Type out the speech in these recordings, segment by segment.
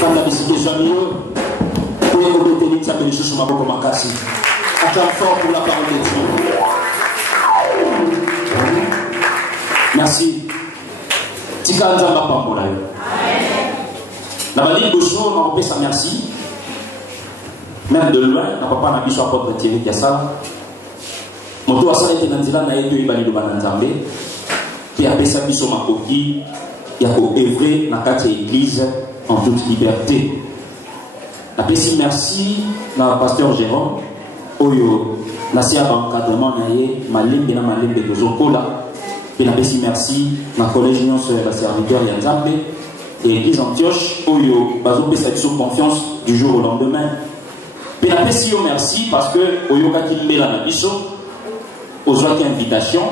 Quand la musique est jamais, pour obéir, ça peut les choses sur ma boca makasi. Attends fort pour la parole de Dieu. Merci. Tika nzamba pambola yo. La Bible bonjour, on peut ça merci. Même de loin, n'a pas na biso apôtre Thierry qui a ça. Moto asala ete nanzila na yeto ibali do bananzambe. Qui a pesa biso makoki ya ko œuvrer na kati église en toute liberté. La pesi merci na pasteur Jérôme oyo na sia encadrement na ye malembe na malembe tozokola. Et la pesi merci na collège nyonso ya serviteur ya Nzambe et église Antioche oyo bazo pesa biso confiance du jour au lendemain. Et la pesi yo merci parce que oyo kaki mbela na biso ozwaki invitation.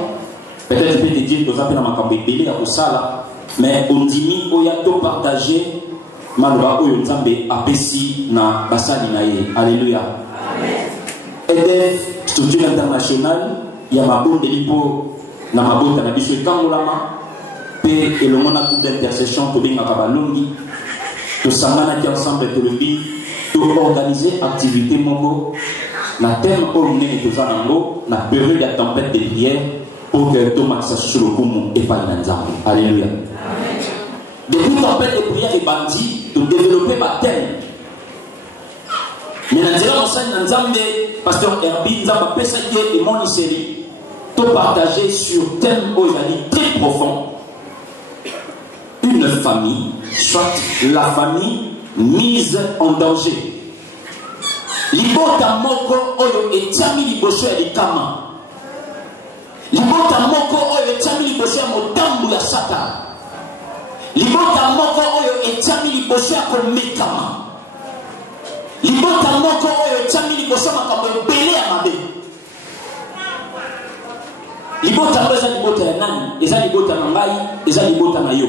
Peut-être je peux te dire que vous avez un makambo à Osala, mais on dit qu'il y a tout partagé. Malba oyo nzambe apesi na basali na ye. Alléluia. EDF structure internationale ya mabonde lipo na mabota na biso ekangolama pe elongo na groupe d'intercession tobengaka balongi tosanganaki ensemble tolobi to organiser activité moko na thème oyo munene toza nango na période ya tempête de prière pour que Thomas sur le coup et pas une ensemble. Alléluia. Depuis tempête de prière et bandit de développer ma thème. Mais dans le Nzambe, pasteur Herbie, Nzamba Pesake et mon série, tout partagé sur thème très profond. Une famille, soit la famille mise en danger. Libota moko oyo etiami liboso ya likama. Libota moko oyo etiami liboso ya motambu ya Satan. Libota moko oyo etiami liboso ya komekama. Libota moko oyo etiami liboso ya makambo ebele ya mabe. Libota ngo eza libota ya nani? Eza libota na ngai, eza libota na yo.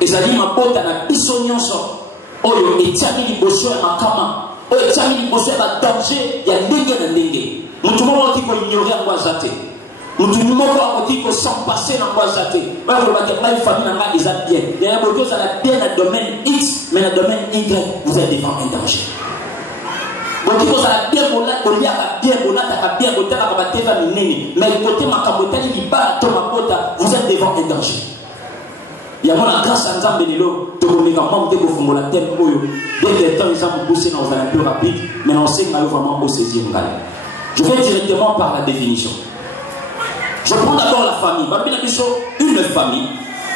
Ezali mabota na biso nyonso oyo etiami liboso ya makama, oyo etiami liboso ya danger ya ndenge na ndenge. Mutu moko akiko ignorer yango aza te. Mutu moko akiko sans passer yango aza te. Oyo kolobaki ngai famille na ngai eza bien. Yaya boki ozala bien na domaine X, mais na domaine Y, vous êtes devant un danger. Boki kozala bien koliaka bien, bolataka bien, botalaka bateva minene, mais côté makambo etali libala to mabota, vous êtes devant un danger. Il y a la grâce à Nzambe Lelo, tu connais comment tu peux la thème oyo. Dès que le temps ils ont poussé dans un peu rapide, mais on sait qu'on a vraiment au 16e grade. Je vais directement par la définition. Je prends d'abord la famille. Une famille,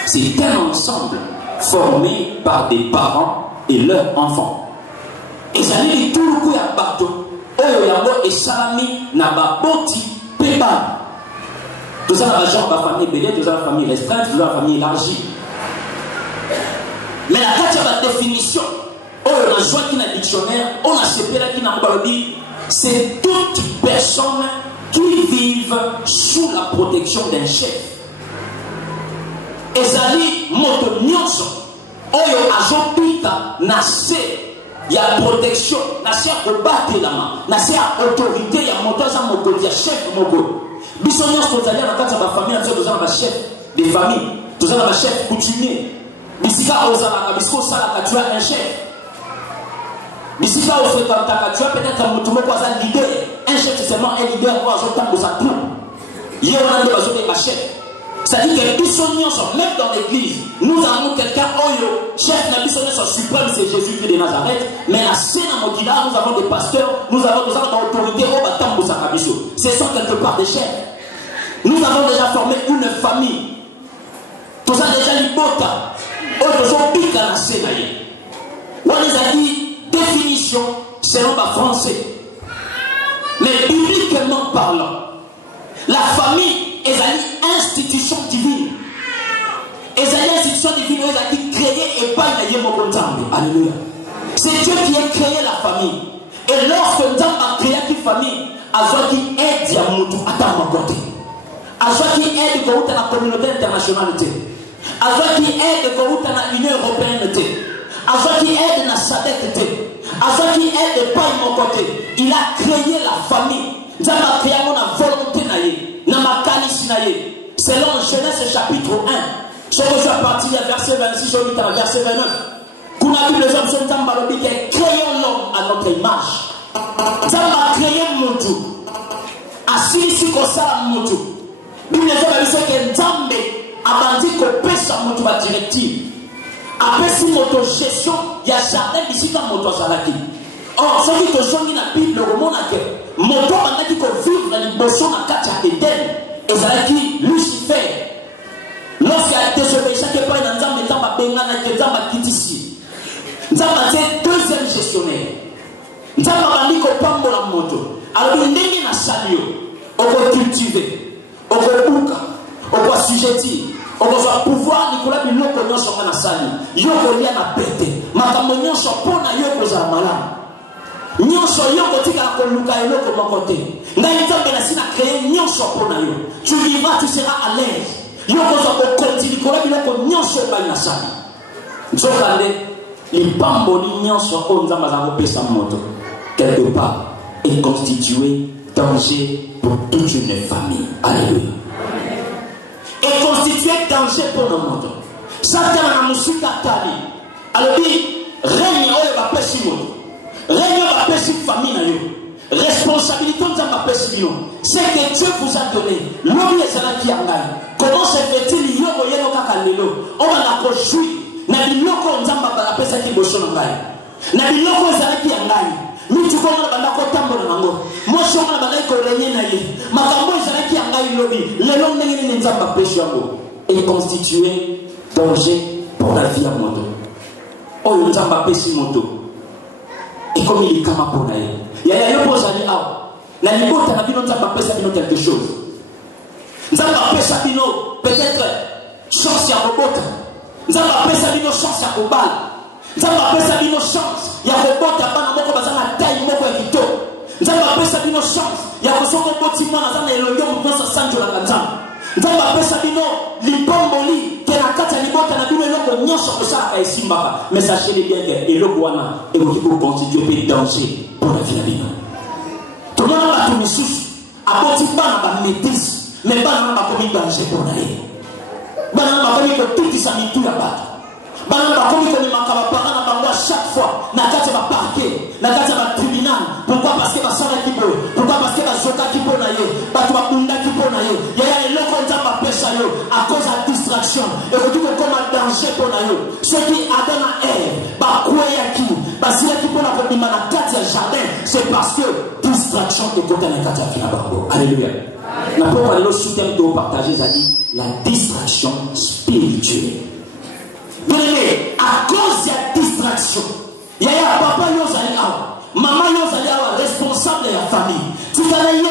c'est un ensemble formé par des parents et leurs enfants. Et ça dit tout le coup à bateau. Oyo yango et salami na baboti peba. Tout ça la genre de famille belée, tout ça la famille restreinte, tout ça la famille élargie. Mais la carte de la définition, on a joué qui dans le dictionnaire, on a séparé qui dans le dit, c'est toute personne qui vivent sous la protection d'un chef. Ezali moto nyonso, oyo azopita nase ya protection, nase ya kobate la main, nase ya autorité ya moto za moto ya chef moko. Biso nyonso tozali na kati ya famille, nous avons un chef de famille, nous avons un chef coutumier. Bisika ozalaka, bisiko salaka, tu as un chef. Bisika ofekantaka, tu as peut-être un moutoumoko aza leader. Un chef c'est seulement un leader pour azotan de sa troupe. Hier on a dit bazote un chef. C'est-à-dire que bisognos, même dans l'église, nous avons quelqu'un oyo, chef na bisognos suprême, c'est Jésus-Christ de Nazareth. Mais la scène à Mokila, nous avons des pasteurs, nous avons des autorités au batambo sakabiso. Ce sont quelque part des chefs. Nous avons déjà formé une famille. Tout ça déjà l'ibota. On les a dit définition selon le français. Mais bibliquement parlant, la famille est une institution divine. Et une institution divine, elle a dit créer et pas y Alléluia. C'est Dieu qui a créé la famille. Et lorsque Dieu a créé une famille, Azwa qui aide Yamutu à ta côté. Azwa qui aide la communauté internationale. Azwa qui aide l'Union européenne. Azwa qui aide la SADC. Azwa qui aide pas mon côté. Il a créé la famille. Il a créé la volonté. Selon Genèse chapitre 1, Ce que ça partit à verset 26, au verset 29. Qu'on a vu les hommes sont dans le qui est créons l'homme à notre image. Ça va créer mon tout. Assis ici comme ça, mon tout. Bible les hommes disent que Nzambe a bandit qu'on pèse à mon tout la directive. Après si moto gestion, il y a jardin ici dans moto salaki. Or, ce qui te sonne dans la Bible, le roman a que moto a dit qu'on vit dans les boissons à Katia Eden. Et ça a dit Lucifer. Lorsqu'il y a désobéissance qui est pas dans Nzambe, Nzamba Bengana, Nzamba Kitisi. Nzamba c'est deuxième gestionnaire. Nzamba bandi ko pambo la moto. Alors ndenge na salio, on va cultiver, on va buka, on va sujetir, on va pouvoir Nicolas biloko nyonso na sali. Yo ko lia na pete. Makambo nyonso pona yo ko za malamu. Nyonso yo ko tika ko luka eloko moko te. Ngai Nzambe na sina créer nyonso pona yo. Tu vivras, tu seras à l'aise. Yo ko continue ko la biloko nyonso ba na sali. Nzokande lipambo ni nyonso o Nzamba za ko pesa moto. Quelque part est constitué danger pour toute une famille. Alléluia. Est constitué danger pour le monde. Satan a musique à tali. Alors dit règne au va pesi moto. Règne va pesi famille na yo. Responsabilité de ma pesi yo. C'est que Dieu vous a donné. L'homme est là qui a gagné. Comment se fait-il yo yelo kaka lelo? On va la construire. Na biloko Nzamba ba pesa ki boso na ngai. Na biloko ezala ki a gagné. Nous tu connais la bande à tambo na mango. Moi je suis la bande ko renye na ye. Makambo ezala ki a gagné lobi. Le long ndenge ni Nzamba pesi yango. Est constitué danger pour la vie à moto. Oh Nzamba pesi moto. Et comme il est kama pour naïe. Il y a yo posani awa. Na libota na bino Nzamba pesa bino quelque chose. Nzamba pesa bino peut-être chance ya robota. Nzamba pesa bino chance ya kobala. Nzamba pesa bino chance ya robota bana moko bazana taille moko ya kito. Nzamba pesa bino chance ya kosoko botima na zana elongo mutosa sanjo la Nzamba. Nzamba pesa bino lipomboli ke na kata libota na bino eloko nyonso kosaka esimbaka. Mais sachez bien que eloko wana ekoki ko constituer pe danger pour la vie na bino. Tomona ba tumisusu aboti bana ba métis mais bana ba komi danger pour na ye. Bana ba komi ko tutisa mitu ya bato. Bana ba komi ko makaba parana bango chaque fois na kati ba parquet, na kati ba tribunal. Pourquoi? Parce que ba sala ki boy. Pourquoi? Parce que ba zoka ki po na ye. Ba to ba bunda ki po na ye. Ya eloko Nzamba pesa yo à cause de distraction. Et que tu comme un danger pour na yo. Ce qui Adam a ba kweya ki, ba sila ki po na ko bima na kati ya jardin, c'est parce que distraction est côté na kati ya fina bango. Alléluia. La parole le soutien de partager ça dit la distraction spirituelle. Bien-aimé, à cause de la distraction, il y a papa yozali awa, maman yozali awa, responsable de la famille. Tu t'as eu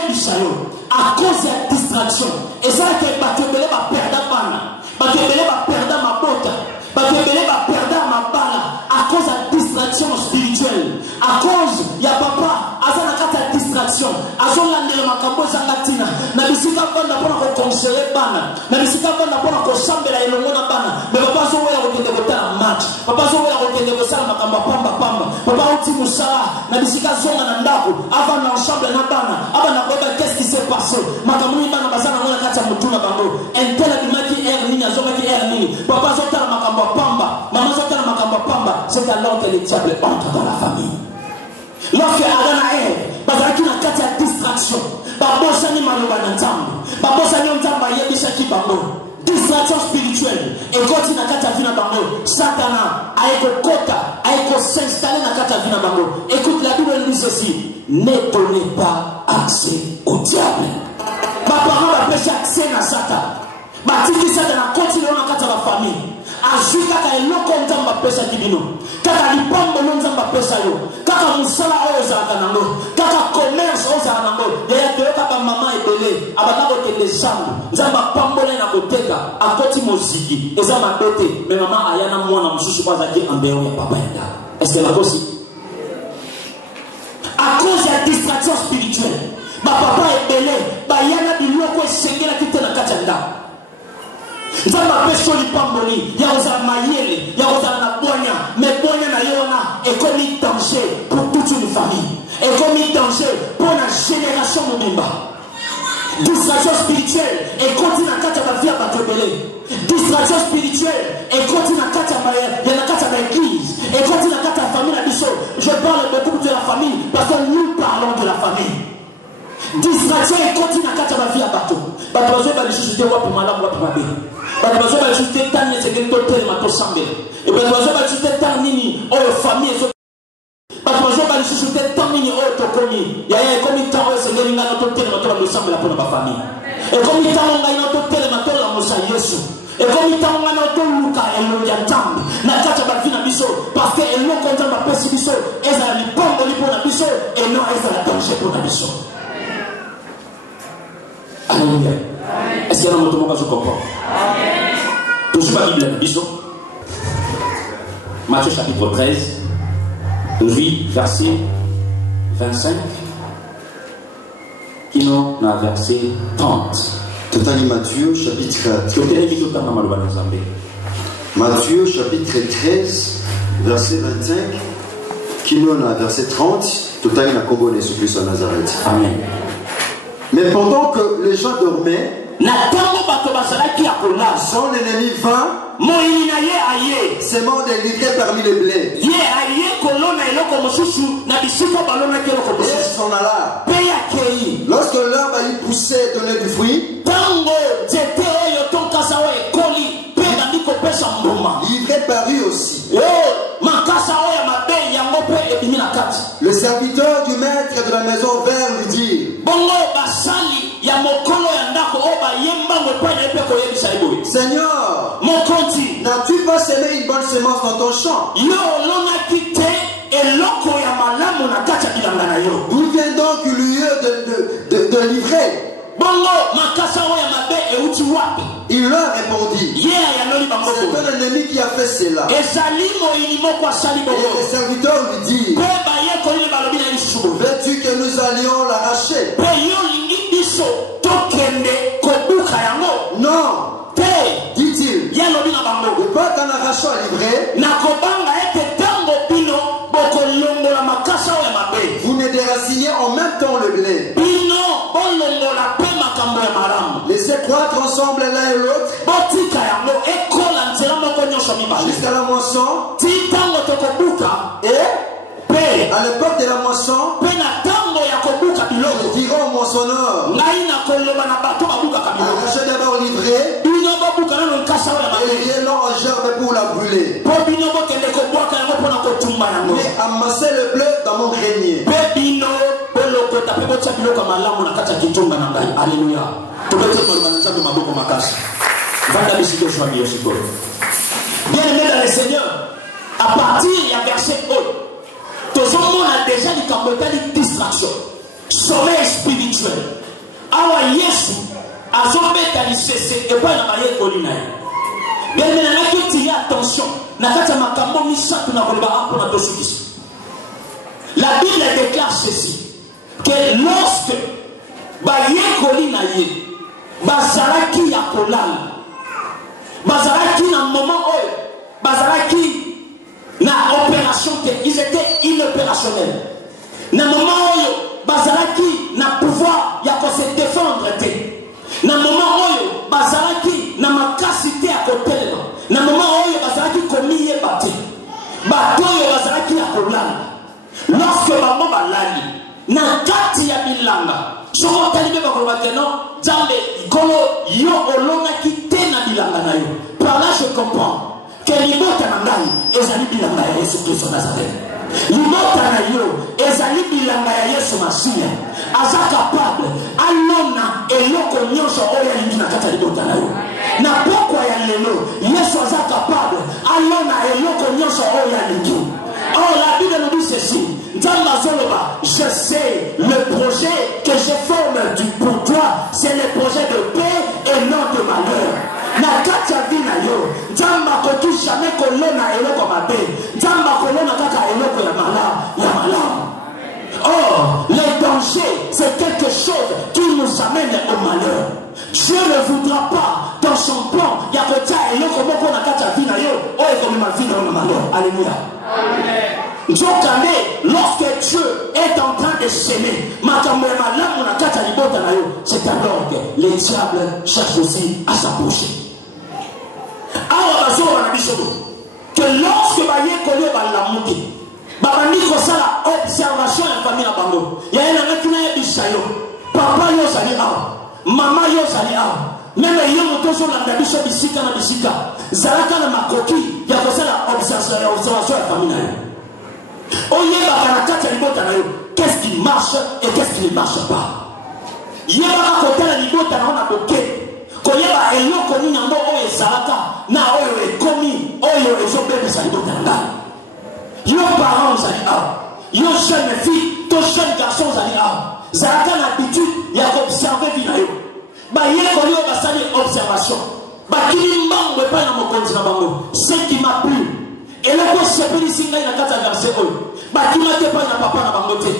à cause de la distraction. Et ça que batebele va perdre bana, batebele va perdre ma bota, batebele va perdre ma bala à cause de la distraction spirituelle. À cause il y a papa azana kata distraction, azona ndele makambo zangatina, na bisika banda pona ko conseiller bana, na bisika banda pona ko sambela elongo na bana, mais papa zo wela ko kende ko tala match, papa zo wela ko kende ko sala makambo pamba, papa uti musala, na bisika zonga na ndako, avant na ensemble na bana, aba na koba qu'est-ce qui s'est passé, makambo ni bana bazana ngona kata mutuna bango, entela bimaki nini azonga ki nini, papa zo tala makambo pamba, maman zo tala makambo pamba, c'est alors que le diable entre dans la famille. Lorsque Adam a bazaki na kati ya distraction, babosani maloba na Nzambe, babosani Nzambe yebisa ki bango. Distraction spirituelle et quand na kati ya vina bango, Satana aekokota, aeko s'installer na kati ya vina bango. Écoute, la Bible dit ceci: ne donnez pas accès au diable. Parents va pêcher accès na Satan. Batiki Satan continue na kati ya la famille. Ajuka ka eloko Nzamba pesa kibino. Kaka lipambo Nzamba pesa yo. Kaka musala oza kanango. Kaka commerce oza kanango. Ya toyoka ba mama ebele. Abana ko kende sambu. Nzamba pambola na koteka. Akoti moziki. Eza mabete. Mais maman ayana mwana mususu kwa zaki ambeo ya papa yenda. Est-ce que la possible? À cause de la distraction spirituelle. Ba papa ebele. Ba yana biloko esengela kitena kachanda. Nzamba peso lipamboli ya ozala mayele ya ozala na bonya mais bonya na yona est comme danger pour toute une famille et comme danger pour la génération mobimba. Distraction spirituelle et continue à kata ba vie à batebele. Distraction spirituelle matin ekoti na kati ya bavie ya bato bazoyeba lisusu te wapi malamu wapi mabe bato bazoyeba lisusu te ntango esengeli totelema tosambela bato bazoyeba lisusu te ntango nini oyo famille ezo bato bazoyeba lisusu te ntango nini oyo tokomi yaya ekomi ntango oyo esengeli ngai na totelema tolambosambela mpo na bafamille ekomi ntango ngai na totelema tolamusa yesu ekomi ntango ngai na toluka elongi ya nzambe na kati ya bavi na biso parce que eloko nzambe apesi biso ezala lipongoli mpo na biso eno ezala danger mpo na biso. Alléluia. Est-ce qu'il y a un autre mot que je comprends? Toujours pas Bible de Biso. Matthieu chapitre 13, oui, verset 25. Qui n'ont n'a verset 30. Totali Matthieu chapitre 13, verset 25. Qui n'ont n'a verset 30. Totali na Kobone sous plus à Nazareth. Amen. Mais pendant que les gens dormaient, son ennemi vint, s'aimant des livrets parmi les blés. Et s'en alla. Lorsque l'arbre a eu poussé et donné du fruit, l'ivraie parut aussi. Le serviteur du maître de la maison vint lui dire, Seigneur, n'as-tu pas semé une bonne semence dans ton champ? D'où vient donc le lieu de l'ivraie? Il leur répondit, c'est un ennemi qui a fait cela. Et le serviteur lui dit, veux-tu que nous allions l'arracher? Non, dit-il, et pas qu'en arrachant l'ivraie, vous ne déracinez en même temps le blé. Laissez croître ensemble l'un et l'autre jusqu'à la moisson. Et à l'époque de la moisson, je dirai au moissonneur, arrachez d'abord l'ivraie et liez-le en gerbe pour la brûler. Mais amassez le blé dans mon grenier. Alléluia. Bien aimé dans le Seigneur, à partir du verset 1, tout le monde a déjà dit distraction, sommeil spirituel. Awa Yesu, azobeta lisese et pas na maye kolina. Bien aimé, na ki tirer attention, na kata makambo misatu na koleba apona tosukisi. La Bible déclare ceci, que lorsque baye kolina ye, bazalaki ya kolala, bazalaki na moment oyo, bazalaki na opération que ils étaient inopérationnels. Na moment oyo, bazalaki na pouvoir ya ko se défendre te. Na moment oyo, bazalaki na makasité à kotelema. Na moment oyo, bazalaki komiye bate. Bato oyo bazalaki ya kolala. Lorsque maman balali, na kati ya bilanga, soko talibe bakoloba keno, jambe golo yo olonga kite na bilanga na yo. Par là je comprends que libota na ngai ezali bilanga ya Yesu Kristo Nazareth. Libota na yo ezali bilanga ya Yesu Masiya. Aza capable alona eloko nyonso oyo alingi na kati ya libota na yo. Na pokwa ya lelo Yesu aza capable alona eloko nyonso oyo alingi. Oh, la Bible nous dit ceci. Dans ma zoloba, je sais le projet que je forme pour toi, c'est le projet de paix et non de malheur. Na katia vina yo, jamba kotu jamais kolona eloko mabe, jamba kolona kaka eloko ya malam. Oh, les dangers, c'est quelque chose qui nous amène au malheur. Dieu ne voudra pas dans son plan, ya kotia eloko moko na katia vina yo, oh ekomi ma vina na malheur. Alléluia. Amen. Lorsque Dieu est en train de s'aimer, c'est alors que les diables cherchent aussi à s'approcher. Que lorsque observation la famille, il y a un papa yo zali awa, maman yo zali awa. Même yo moto sur la biso bisika na bisika. Zalaka na makoki ya kosala observation ya famille na yo. Oyeba kana kati ya libota na yo, qu'est-ce qui marche et qu'est-ce qui ne marche pas. Yeba ka kotala libota na ona boke. Koyeba eloko ni nango oyo ezalaka na oyo ekomi oyo ezobebisa libota na ngai. Yo parents zali awa. Yo jeune fille, to jeune garçon zali awa. Zalaka na habitude ya observer vie na yo. Ba ye kolio basali observation. Ba kili mbango epai na mokonzi na bango. Ce qui m'a plu. Et là quoi sepeli singa ina kata verset oyo. Ba kima te epai na papa na bango te.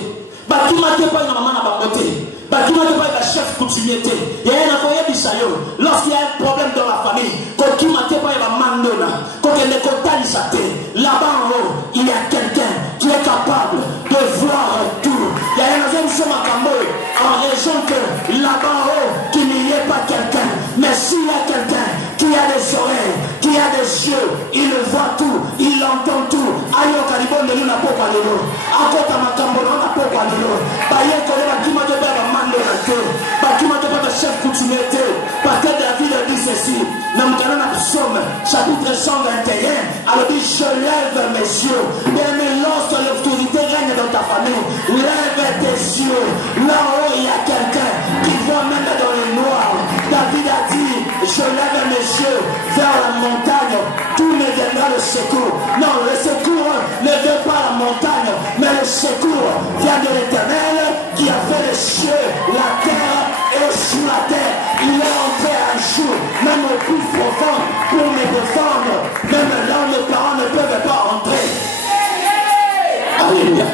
Ba kima te epai na maman na bango te. Ba kima te epai na chef coutumier te. Ya na koye bisayo. Lorsqu'il y a un problème dans la famille, ko kima te epai na mandona, ko kende ko talisa te. Là-bas en haut, il y a quelqu'un qui est capable de voir tout. Il y a un deuxième chose en raison que là-bas en haut, qu'il n'y ait pas quelqu'un. Mais s'il y a quelqu'un qui a des oreilles, qui a des yeux, il voit tout, il entend tout. Ayo karibon de l'una popa lelo. Akota makambo na popa lelo. Baye kole bakima de ba mando na te. Bakima de ba chef coutumier te. Peut-être David a dit ceci. Dans le psaume, chapitre 121, alors dit je lève mes yeux. Mais lorsque l'autorité règne dans ta famille, lève tes yeux. Là-haut, il y a quelqu'un qui voit même dans le noir. David a dit, je lève mes yeux vers la montagne. Tout me viendra le secours. Non, le secours ne vient pas à la montagne, mais le secours vient de l'Éternel qui a fait les cieux, la terre et sous la terre. Il est entré un jour, même au plus profond, pour me défendre. Même là où mes parents ne peuvent pas entrer. Alléluia.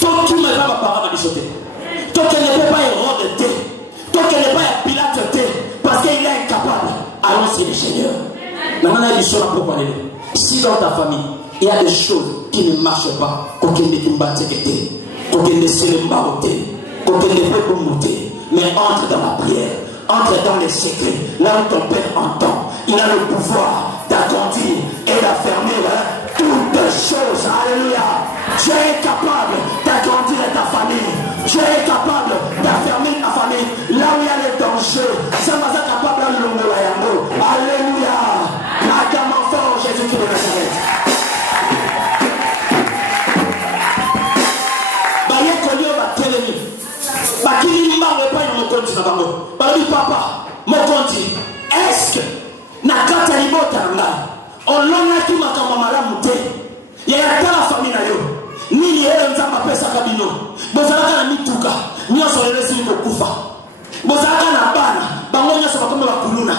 Toi qui ne vas pas parler à l'issoté. Toi qui ne peux pas Hérode T. Toi qui ne peux pas Pilate T. Parce qu'il est incapable. Allons, c'est le Seigneur. Maintenant, il sera pour parler. Si dans ta famille, il y a des choses qui ne marchent pas, qu'aucun ne combatte, qu'aucun ne se l'embarque, qu'aucun ne peut monter, mais entre dans la prière, entre dans les secrets, là où ton Père entend. Il a le pouvoir d'agrandir et d'affermir toutes choses. Alléluia. Dieu est capable d'agrandir ta famille. Dieu est capable d'affermir ta famille. Là où il y a les dangers, ça va être capable de l'ongola. Alléluia. Acclamons fort Jésus-Christ de Nazareth. Papa, mon conti, est-ce que nakata libota nga olona ki makamba malamu te ya la famille na yo nini yeye nzamba pesa kabino bozalaka na mituka nyoso lelesi ko kufa bozalaka na bana bango nyoso bakomba bakuluna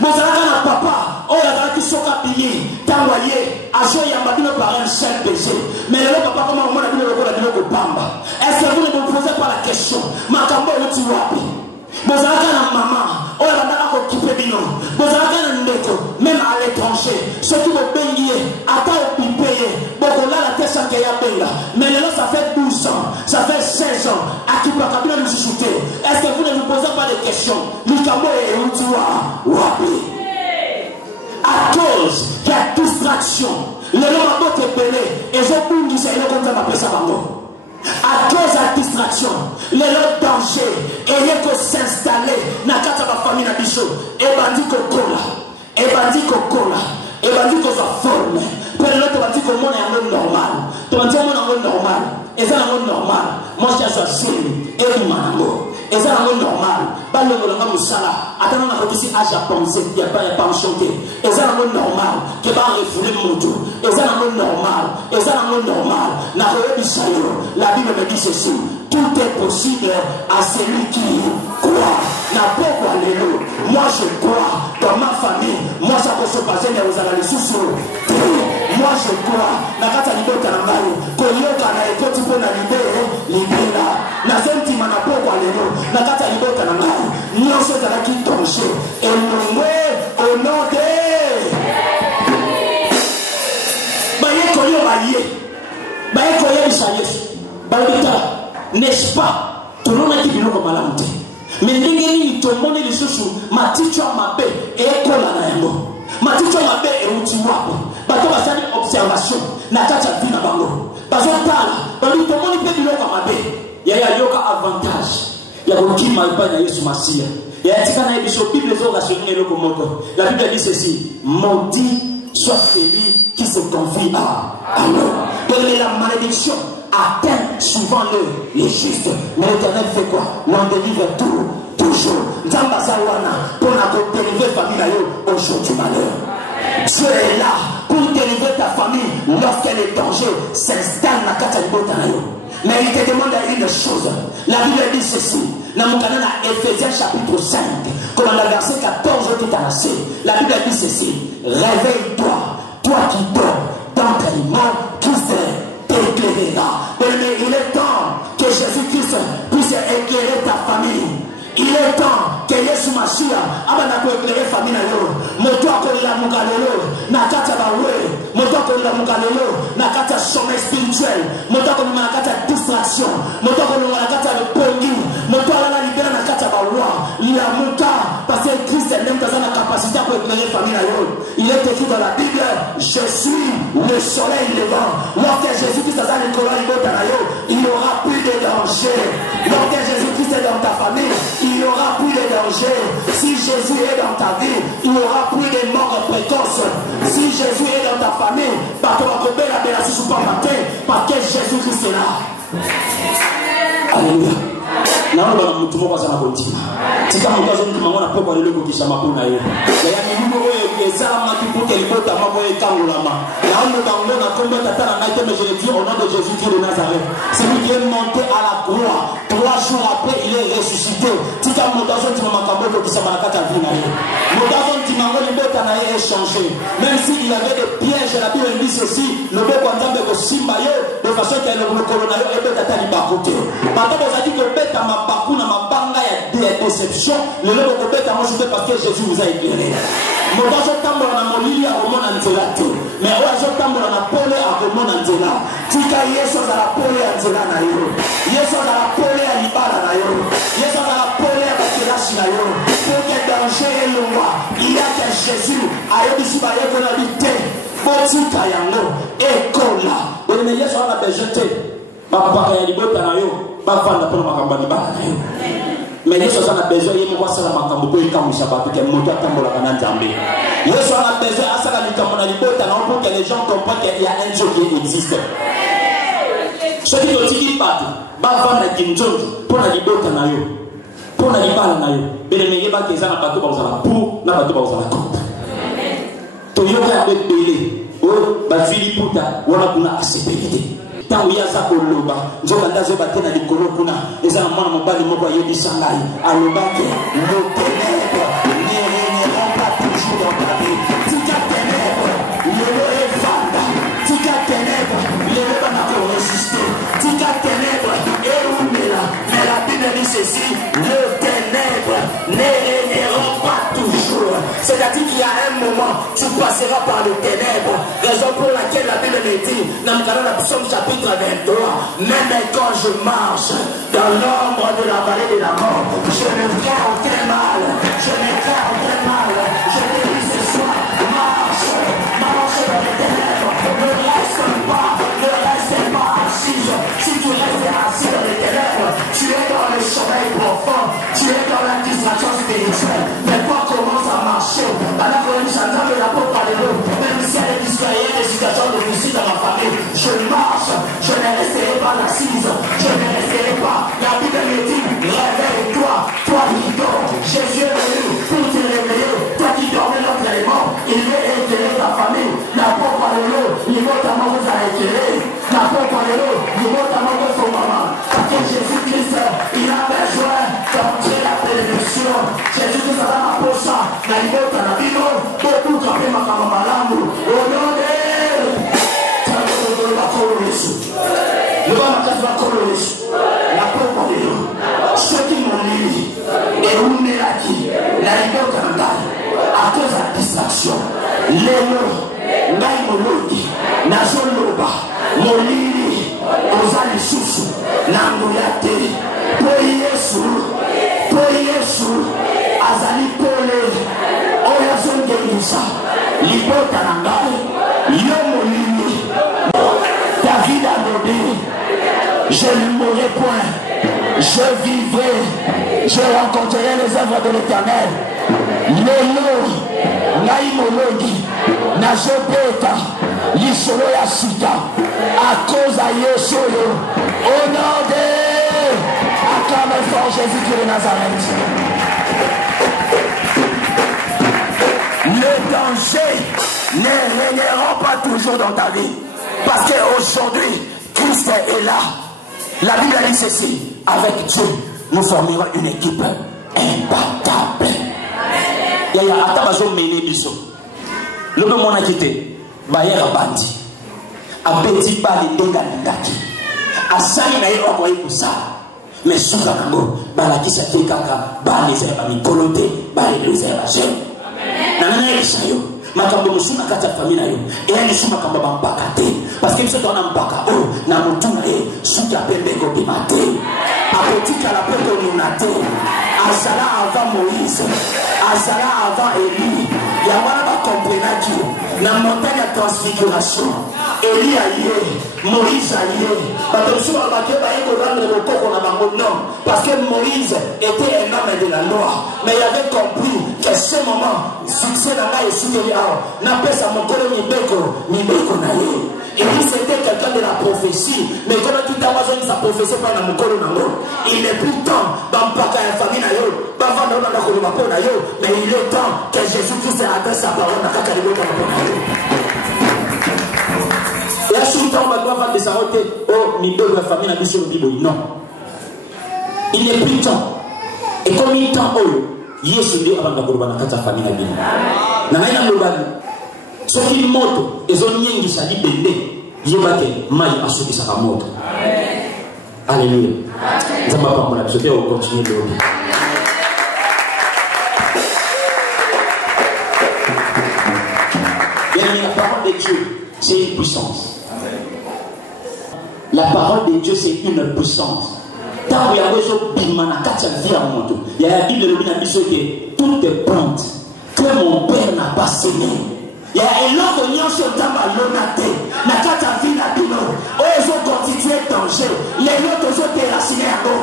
bozalaka na papa oyo azalaki soka bili tangwa ye ajo yamba bino par un seul péché mais le papa comment on a bino lokola bino ko pamba. Est-ce que vous ne vous posez pas la question makambo uti wapi bozalaka na maman oyo bandaka kokipe bino bozalaka na ndeko même à l'étranger soki bobengi ye ata opipe ye bokolala te sanke ya benga mais lelo ça fait 12 ans ça fait 16 ans akipaka bino lisusu te. Est-ce que vous ne vous posez pas de questions likambo euti wapi à cause ya distraction lelo mabote ebele ezobungisa eloko nzambe apesa bango. À cause de la distraction, les danger et les que s'installer dans la famille na biso et bandi ko kola et bandi ko kola et bandi ko sa forme pour l'autre bandi ko mon est normal to bandi mon est normal et ça est normal moi je suis et du mango et ça est normal ba le ngolanga musala atana na kotisi aja penser il y a pas chanter et ça est normal que ba refouler moto et ça est normal et ça est normal na rebisayo la Bible me dit ceci tout est possible à celui qui croit na pokwa lelo moi je crois dans ma famille moi ça peut se passer mais vous allez les sous moi je crois na kata libota na ngai ko yoka na ekoti po na libera na zenti mana pokwa lelo na kata libota na ngai nyonso za ki danger et au nom de baye koyo baye koyo bisaye baye n'est-ce pas tolona ki biloko malamu te mais ndenge nini tomoni lisusu maticho mabe ekola na yango maticho mabe euti wapo bato basali observation na kati ya vie na bango bazotala babi tomoni mpe biloko mabe yaya yoka avantage ya kokima epai na Yesu Masiya ya tika na biso Bible ezorationnel eloko moko. La Bible dit ceci: maudit soit celui qui se confie à l'homme. Donc la malédiction atteint souvent les justes, mais l'Éternel fait quoi? L'on délivre toujours. Nzambazawana pour la délivrer famille au jour du malheur. Dieu est là pour délivrer ta famille lorsqu'elle est danger s'installe dans la katalibota. Mais il te demande une chose. La Bible dit ceci. Dans Ephésiens chapitre 5, comme dans le verset 14 tout à l'heure, la Bible dit ceci: réveille-toi, toi qui dors dans ta mort, Christ t'éclairera. Mais il est temps que Jésus-Christ puisse éclairer ta famille. Il est temps que Yesu Masiya abana ko éclairer famille na yo. Moto akolela mukalelo na kata bawe, moto akolela mukalelo na kata sommeil spirituel, moto akolela na kata distraction, moto akolela na kata pongi, moto ala libérer na kata bawa. Il a muka parce que Christ même dans la capacité à éclairer famille na yo. Il est écrit dans la Bible: je suis le soleil levant. Lorsque Jésus-Christ est dans le colonne na yo, il n'y aura plus de danger. Lorsque Jésus-Christ est dans ta famille, il n'y aura plus de danger. Si Jésus est dans ta vie, il n'y aura plus de mort précoce. Si Jésus est dans ta famille, parce que Jésus-Christ est là. Alléluia. naomba mtumo kwa sana kontima tika mkazo mtu mwana pepo lelo kukisha mapuna hiyo ya mimungu wewe kesala matukuke libota mambo ekangulama naomba bango na komba tatana na iteme je dis au nom de Jésus de Nazareth, celui qui est monté à la croix 3 jours après il est ressuscité. Tika mkazo mtu makambo kukisha manakata vina hiyo mkazo mtu mango libota na yeye échangé, même si il avait des pièges. La Bible dit ceci: le beko nzambe ko simba yo de façon que le corona yo ebe tatali bakote batabo zaki ko beta bakuna mabanga ya déception le lelo ko beta moi c'est parce que Jésus vous a éclairé. Modazo tambola na molili ya komona nzela te, mais ozo tambola na pole a komona nzela. Tika Yesu za la pole ya nzela na yo, Yesu za la pole ya libala na yo, Yesu za la pole ya bakelashi na yo. Pour que danger et le roi, il y a que Jésus a yebisi ba yeko na bité botika yango ekola. Bone me Yesu ana besoin te bapaka ya libota na yo bafanda pour makambo libala na yo. Mais Yesu a besoin de moi ça la makambo ko ikamusha bato ke moto atambola kana nzambe. Yesu a besoin asala likambo na libota na pour que les gens comprennent qu'il y a un Dieu qui existe. Ce qui te dit bato bafanda kinjonjo pour na libota na yo, pour na libala na yo. Bele mege ba ke sana bato ba usala pour na bato ba usala contre. To yoka avec belé o ba filiputa wana kuna asécurité. Tant il y a ça pour le bas, je vais aller battre dans les colons. Les amants m'ont pas de mots à yédi sangai. À le bas, le ténèbre ne régneront pas toujours dans ta vie. Tika ténèbre, le est fanda. Tika ténèbre, le va pas résister. Tika ténèbre, et où est là? Mais la Bible dit ceci: le ténèbre ne régneront pas toujours. C'est-à-dire qu'il y a un moment, tu passeras par le ténèbre. Raison pour laquelle la Bible me dit, dans le Psaume chapitre 23, même quand je marche dans l'ombre de la vallée de la mort, je ne crains aucun mal. Je ne crains aucun mal. Je te dis ce soir, marche dans les ténèbres. Ne reste pas assis. Si tu restes assis dans les ténèbres, tu es dans le sommeil profond. Tu es dans la distraction spirituelle. Mais quand commence à marcher, alors que la peau par les loups, même si elle est distraite, des situations de difficile dans ma famille, je marche, je ne resterai pas assise, je ne resterai pas. La Bible me dit: réveille-toi, toi qui dors. Jésus est venu pour te réveiller. Toi qui dormais dans les morts, il veut éclairer ta famille. La peau par les loups, il veut ta maman vous a éclairé. La peau par les loups, il veut ta maman son maman. Parce que Jésus-Christ, il a besoin d'entrer la bénédiction. Jésus-Christ a la poche, la liberté, la vie, beaucoup de ma maman. Au nom de la propre de l'eau, ceux qui m'ont lu et où m'est acquis, la liberté à cause de la distraction, les mots, naïmologi, nazoloba, molili, ozali susu, nangulate, po Yesu, azali pole, oyazongelisa, libota nangai. je ne mourrai point, je vivrai, je rencontrerai les œuvres de l'Éternel. Lelo, naimologi, nazobeta, l'isolo ya sika, à cause à Yeshua, au nom de, acclame fort Jésus-Christ de Nazareth. Le danger ne régnera pas toujours dans ta vie, parce qu'aujourd'hui, Christ est là. La Bible a dit ceci, avec Dieu, nous formerons une équipe imbattable. Il y a un tabac mené biso. Le monde a quitté. Bayer a bandi. A petit pas les dégâts d'Indaki. A sali na yé okoye pour ça. Mais sous la kango, balaki sa fait kaka, balé a mi coloté, balé les a gem. Nanana yé makambo musuna kata famille yo et elle suma kamba bampakate parce que msoto na mpaka oh na mutuna e suka pembe ko bimate apotika la pembe nunate azala avant Moïse azala avant Élie ya wana ba comprendre na montagne de transfiguration Élie a lié Moïse a lié bato suma ba ke ba yeko rendre le koko na bango non parce que Moïse était un homme de la loi mais il avait compris que ce moment succès dans la Jésus n'a pas sa mokolo mibeko na ye. Et puis c'était quelqu'un de la prophétie. Mais quand tu as besoin de sa prophétie par la mokolo nango, il n'est plus temps d'ampaka la famille na yo, bavanda na kolo mapo na yo, mais il est temps que Jésus-Christ adresse sa parole na kaka libo na mapo na yo. Et à chaque temps on doit vendre des sarote oh mibeko la famille na biso bibo non. Il n'est plus temps. Et comme il temps oh Yesu ndio abanga kurubana kata famille na bino. Na maina mlobali soki moto ezonyengisa libende yebake mai asukisa ka moto. Alléluia. Nzamba pa mona biso on continue de bien la parole de Dieu c'est une puissance. La parole de Dieu c'est une puissance. Tant il y a besoin bimana katia via moto. Il y a la Bible le bina biso que tout est plante que mon père n'a pas semé. Il y a un autre nyonso tamba lonate na kata vina bino ozo constituer danger les autres ozo terraciner yango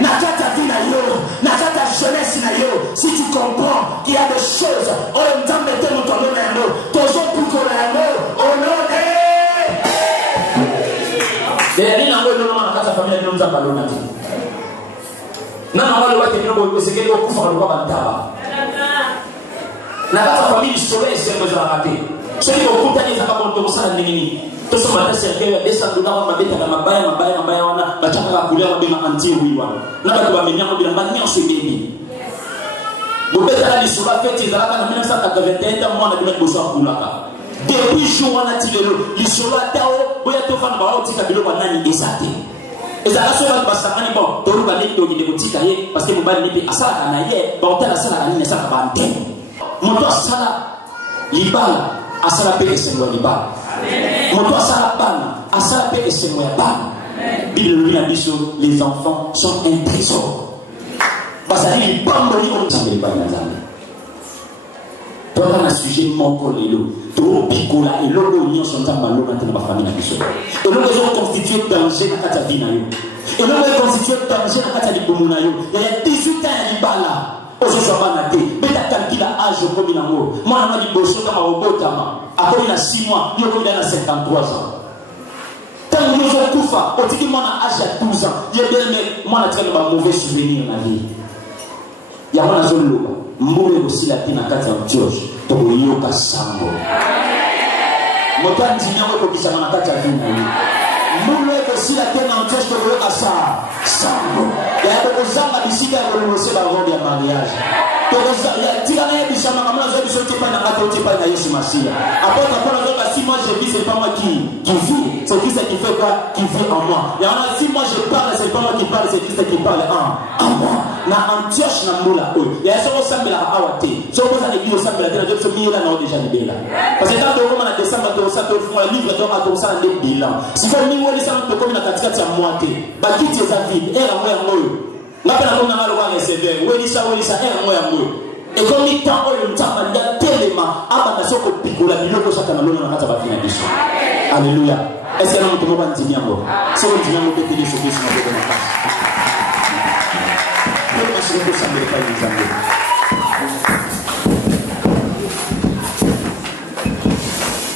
na kata vina yo na kata jeunesse na yo si tu comprends qu'il y a des choses oyo nzambe te moto alona yango tozo pukola yango au nom de nina ngo no na kata famille no nzambe alona te nana wale wake bino bo sekeli okufa kwa bantaba na kata famille soleil c'est que za raté ceux qui ont contacté ça comme tout ça nini tout ça matin c'est que descendre dans ma bête na mabaya wana bataka ka couleur bima anti oui wana na ba ko bamenya ko bila banya so bebi bo beta la lisola fete za kana 1981 mwana bila boso akulaka depuis jour wana tilelo lisola tao boya to fana ba otika bilo kwa nani ezate ezala so ba basangani bon to ruba ne to ngide kotika ye parce que mobali nipi asala na ye ba otala sala kanini sala ba ante moto asala libala asala pe esengo libala moto asala bana asala pe esengo ya bana Bible lui a dit sur les enfants sont un trésor parce que il bambo ni on tangé pas na zamba to na sujet moko lelo to pikola et logo ni sont tamba loka na ba famille na biso et logo zo constituer danger na kata vina yo et logo constituer danger na kata libomo na yo il y a 18 ans libala Ososabana te beta calcula âge comme nango moi na liboso kama obotama akomi na 6 mois yo komi na 53 ans tant nous on kufa otiki moi na âge à 12 ans ye bien moi na traîne ba mauvais souvenir na vie ya mwana zolo mbule aussi la pina kati ya George to yoka sango motanzi nyango ko kisama na kati ya vie mbule aussi la pina en George to yoka sango ya ko zanga bisika ya ko ba robe ya mariage to ko ya tika na bisama kama zo biso te pa na kati te pa na Yesu Masia apôtre Paul a dit si moi je vis c'est pas moi qui vit c'est Christ qui fait quoi qui vit en moi et on a si moi je parle c'est pas moi qui parle c'est Christ qui parle en moi na Antioche na mula o ya so sambela awate so ko za l'église sambela tena je somi là non déjà libéra parce que quand on a décembre to ça to fond livre to to ça le bilan si faut ni woli ça to comme na katikati ya moite ba kiti za vide era moya moyo ngapela ko na ngalo kwa recevoir woli ça era moya moyo et comme il temps oyo ntamba ya telema aba na soko pikola biloko saka na lona na kata ba fina biso alléluia Est-ce que nous pouvons dire yango? Si on dit yango, peut-être que ce que je n'ai pas de ma face.